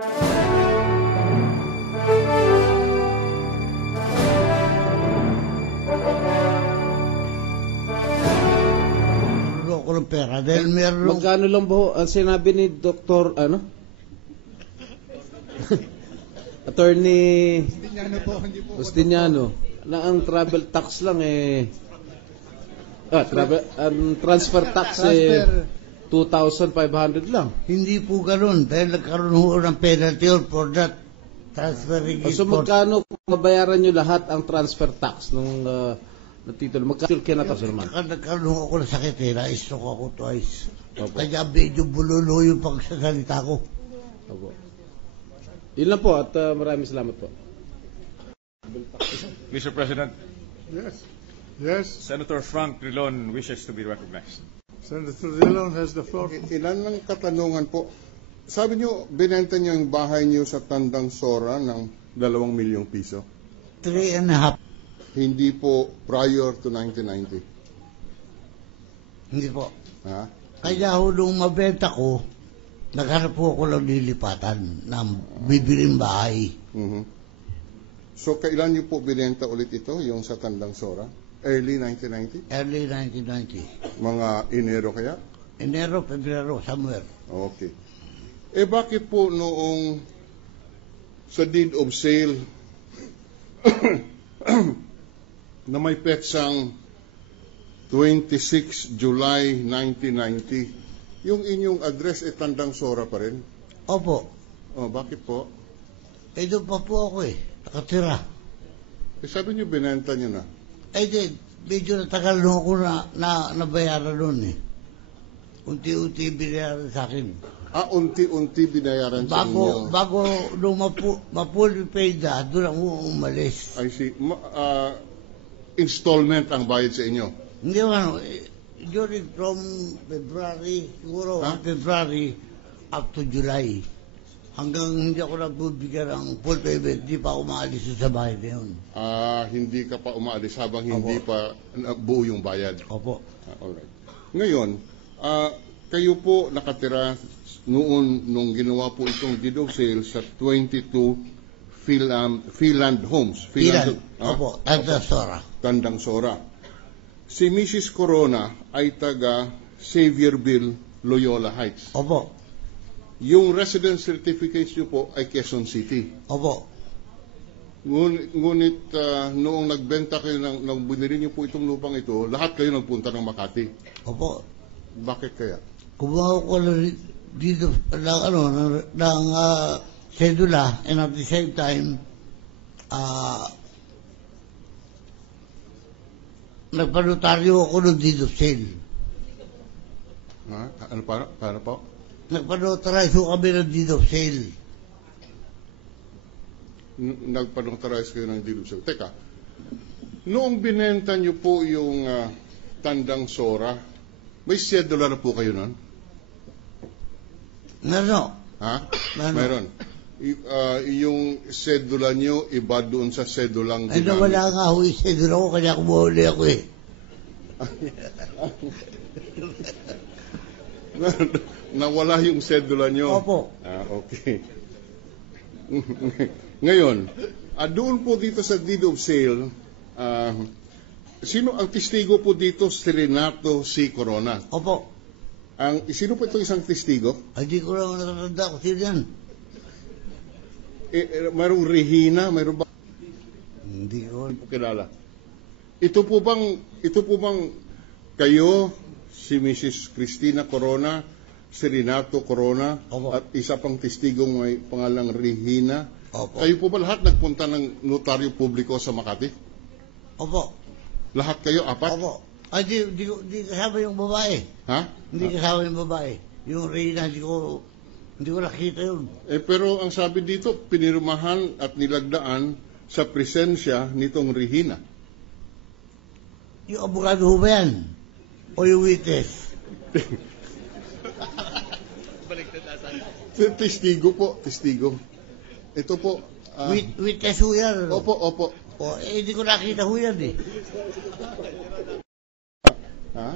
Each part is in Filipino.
Ko ng pera dahil meron. Magkano lang ba ang sinabi ni Dr. Attorney Justiniano na ang travel tax lang transfer tax 2,500 lang. Hindi po ganoon dahil nagkaroon ho ng penalty for that transferring. So magkano mabayaran nyo lahat ang transfer tax nung titulo? Magkano kinatas naman? Nagkaroon ako ng sakit na-stroke ako twice. Opo. Kaya medyo bululo yung pagsasalita ko. Opo. Yun lang po at maraming salamat po. Mr. President. Yes. Senator Frank Drilon wishes to be recognized. Senator Dillon has the floor. Ilan lang katanungan po. Sabi niyo, binenta niyo yung bahay niyo sa Tandang Sora ng 2 milyong piso. 3.5. Hindi po prior to 1990. Hindi po. Ha? Kaya ho nung mabenta ko, naghanap po ako ng lilipatan ng bibiling bahay. Mm-hmm. So, kailan niyo po binenta ulit ito, yung sa Tandang Sora? Early 1990? Early 1990. Mga Enero kaya? Enero, Pebrero, somewhere. Okay. Bakit po noong sa deed of sale na may petsang 26 July 1990, yung inyong address Tandang Sora pa rin? Opo. Bakit po? Doon pa po ako nakatira. Sabi niyo binenta niyo na. Medyo natagal na ako na nabayaran noon Unti-unti binayaran sa akin. Unti-unti binayaran sa inyo? Bago nung ma-fully paid na, doon ako umalis. I see. Installment ang bayad sa inyo? Hindi during from February, siguro February up to July. Hanggang hindi ako nabibigyan ng full payment, hindi pa ako maalis sa bahay na yun. Hindi ka pa umaalis habang hindi pa buo yung bayad? Opo. Alright. Ngayon, kayo po nakatira noon nung ginawa po itong deed of sale sa 22 Philand Homes. Philand. Opo, Tandang Sora. Tandang Sora. Si Mrs. Corona ay taga Xavierville, Loyola Heights. Opo. Yung residence certificates nyo po ay Quezon City. Opo. Ngunit noong nagbenta kayo, nang binili nyo po itong lupang ito, lahat kayo nagpunta ng Makati. Opo. Bakit kaya? Kumuha ko dito ng sedula, and at the same time, nagpanotaryo ako ng deed of sale. Paano po? Nagpanotarize ko kami ng deed of sale. Nagpanotarize kayo ng deed of sale. Teka, noong binenta nyo po yung Tandang Sora, may sedula na po kayo nun? Meron. Ha? Meron. Yung sedula nyo, iba doon sa sedulang ginamit. Wala nga ho yung sedula ko, kaya kumuhuli ako Nawala yung sedula nyo? Opo. Okay. Ngayon, doon po dito sa deed of sale, sino ang testigo po dito? Si Renato C. Corona. Opo. Sino po itong isang testigo? Hindi ko lang nakatanda ko sino yan. Mayroong Regina, mayroong ba? Hindi ko kilala. Ito po bang kayo, si Mrs. Cristina Corona, si Renato Corona, Opo. at isa pang testigong may pangalang Regina? Opo. Kayo po ba lahat nagpunta ng notaryo publiko sa Makati? Opo. Lahat kayo, apat? Opo. Di kasama yung babae. Ha? Hindi kasama yung babae. Yung Reyna, hindi ko nakita yun. Pero ang sabi dito, pinirmahan at nilagdaan sa presensya nitong Regina. Yung abogado ho ba yan? O yung witness? Testigo po, testigo. Ito po. Witness ho yan. Opo. Hindi ko nakita ho yan Ha?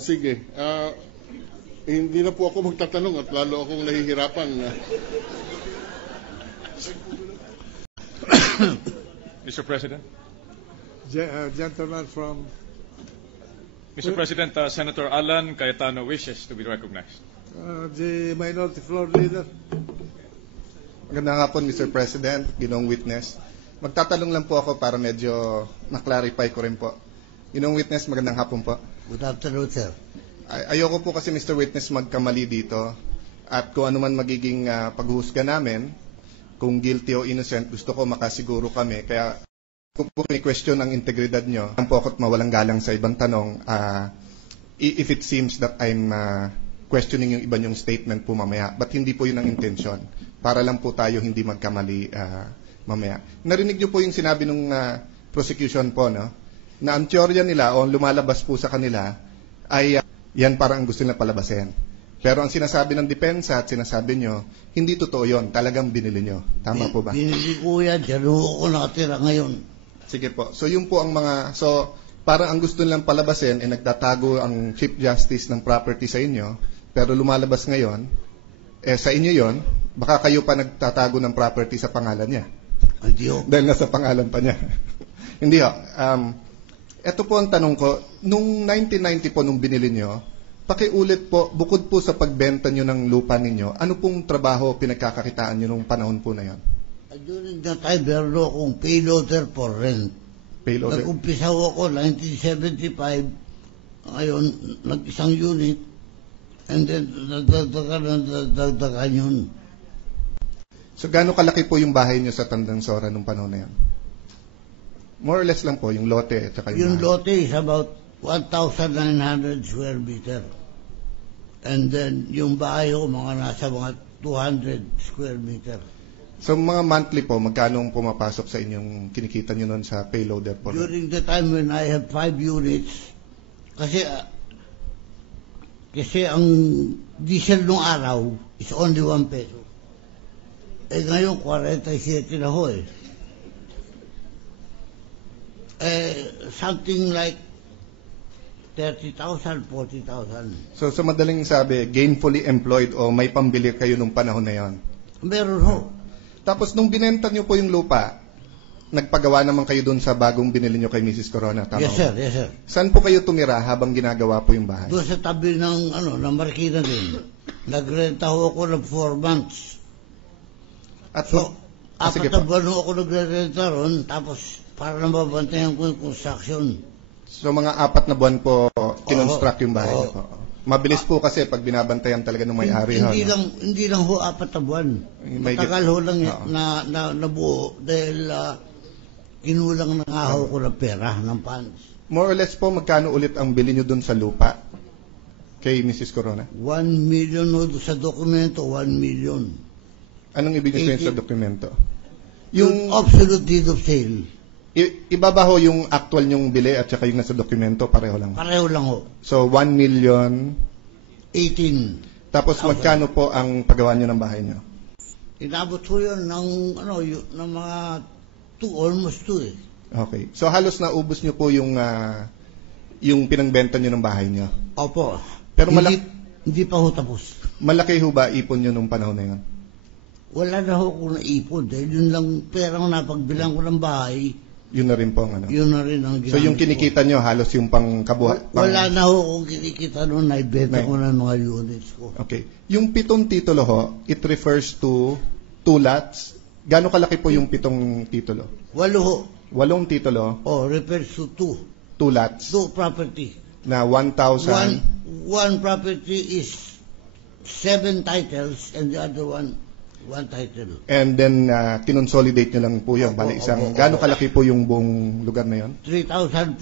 Sige. Hindi na po ako magtatanong at lalo akong nahihirapan. Mr. President. Gentleman from... Mr. President, Senator Alan Cayetano wishes to be recognized. the Minority Floor Leader. Magandang hapon, Mr. President, ginong witness. Magtatanong lang po ako para medyo na-clarify ko rin po. Ginong witness, magandang hapon po. Good afternoon, sir. Ayoko po kasi, Mr. Witness, magkamali dito. At kung ano man magiging paghuhusga namin, kung guilty o innocent, gusto ko makasiguro kami. Kaya kung po may question ang integridad nyo, ang po ako't mawalang galang sa ibang tanong, if it seems that I'm questioning yung iba nyong statement po mamaya. But hindi po yun ang intention. Para lang po tayo hindi magkamali mamaya. Narinig nyo po yung sinabi ng prosecution po, no? Na ang teorya nila o lumalabas po sa kanila ay yan parang gusto nila palabasin. Pero ang sinasabi ng depensa at sinasabi nyo, hindi totoo yon, talagang binili nyo. Tama po ba? Binili ko yan, dyan ako nakatira ngayon. Sige po. So yun po ang mga, so parang ang gusto nilang palabasin ay nagtatago ang Chief Justice ng property sa inyo, pero lumalabas ngayon, sa inyo yon, baka kayo pa nagtatago ng property sa pangalan niya. Hindi ho. Dahil nasa pangalan pa niya. Hindi ho. Ito po ang tanong ko, nung 1990 po nung binili nyo, pakiulit po, bukod po sa pagbenta nyo ng lupa ninyo, ano pong trabaho pinagkakakitaan nyo nung panahon po na yon? During that time, meron akong payloader for rent. Payloader? Nag-umpisa ako 1975, ngayon, nag-isang unit, and then nagdagdagan yun. So gaano kalaki po yung bahay nyo sa Tandang Sora nung panahon na yon? More or less lang po, yung lote at saka Yung bahay. lote is about 1,900 square meter. And then, yung bahay ko, nasa mga 200 square meter. So mga monthly po, magkano ang pumapasok sa inyong kinikita nyo nun sa payloader po? During the time when I have 5 units, kasi ang diesel nung araw is only 1 peso. Eh ngayon, 47 na ho eh. Something like 30,000, 40,000. So sa madaling sabi, gainfully employed o may pambili kayo nung panahon na yon. Meron ho. Tapos nung binenta nyo po yung lupa, nagpagawa naman kayo dun sa bagong binili nyo kay Mrs. Corona, tama Yes ba? sir, yes sir. Saan po kayo tumira habang ginagawa po yung bahay? Doon sa tabi ng Marikina din. Nagrenta ho ako ng 4 months. At So, sige apat na po. buwan ho ako nagrenta ron, tapos para na mabantayan ko yung construction. So mga 4 na buwan po kinonstruct yung bahay Oo. niyo po. Mabilis po kasi pag binabantayan talaga ng may-ari. Hindi lang ho 4 na buwan. May- Matagal ho lang Oo. na nabuo dahil kinulang na nga ho ko ng pera, ng funds. More or less po, magkano ulit ang bili nyo dun sa lupa kay Mrs. Corona? 1 million ho sa dokumento, 1 million. Anong ibig sabihin sa dokumento? Yung absolute deed of sale, Iba ba ho yung actual nyong bili at saka yung nasa dokumento? Pareho lang. pareho lang ho. So, 1 million. 18. Tapos, magkano po ang paggawa nyo ng bahay nyo? Inabot ho yun ng mga almost 2 eh. Okay. So, halos naubos nyo po yung pinangbenta nyo ng bahay nyo. Opo. Pero hindi pa ho tapos. Malaki ho ba ipon nyo nung panahon na yun? Wala na ho kung naipon dahil yun lang perang napagbilang ko ng bahay, Yun na rin po ang ano. yun na rin ang ginamit So, yung ko. kinikita nyo, halos yung Wala na ho kung kinikita noon, naibenta ko na mga units ko. Okay. Yung 7 titulo ho, it refers to 2 lots. Gaano kalaki po yung 7 titulo? 8 ho. 8 titulo, Refers to 2. 2 lots 2 property. na 1,000. One property is 7 titles and the other one title. And then, kinonsolidate nyo lang po yun. Opo, Bali isang, opo, gaano opo. kalaki po yung buong lugar na yun? 3,400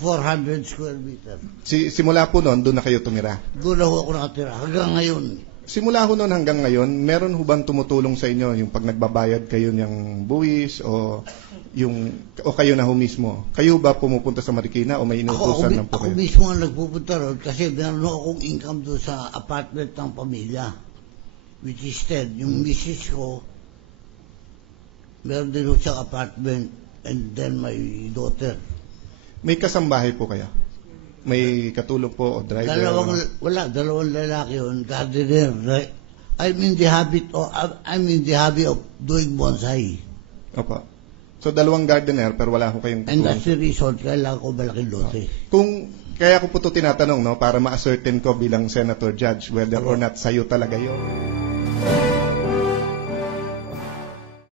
square meter. Simula po noon, doon na kayo tumira. Doon ho ako nakatira hanggang ngayon. Simula ho noon hanggang ngayon, meron ho bang tumutulong sa inyo yung pag nagbabayad kayo ng buwis o kayo na ho mismo? Kayo ba pumupunta sa Marikina o may inutusan lang po Ako kayo? mismo ang nagpupunta ron kasi meron akong income doon sa apartment ng pamilya. Which is 10. Yung misis ko, meron din ho siyang apartment and then my daughter. May kasambahay po kayo? May katulong po o driver? Dalawang lalaki yun, gardener. I'm in the habit of doing bonsai. Opo. So, 2 gardener, pero wala ko kayong... And that's the reason, kailangan ko malaking lote. Kaya ko po ito tinatanong, no, para ma-ascertain ko bilang Senator Judge whether or not sa'yo talaga yun.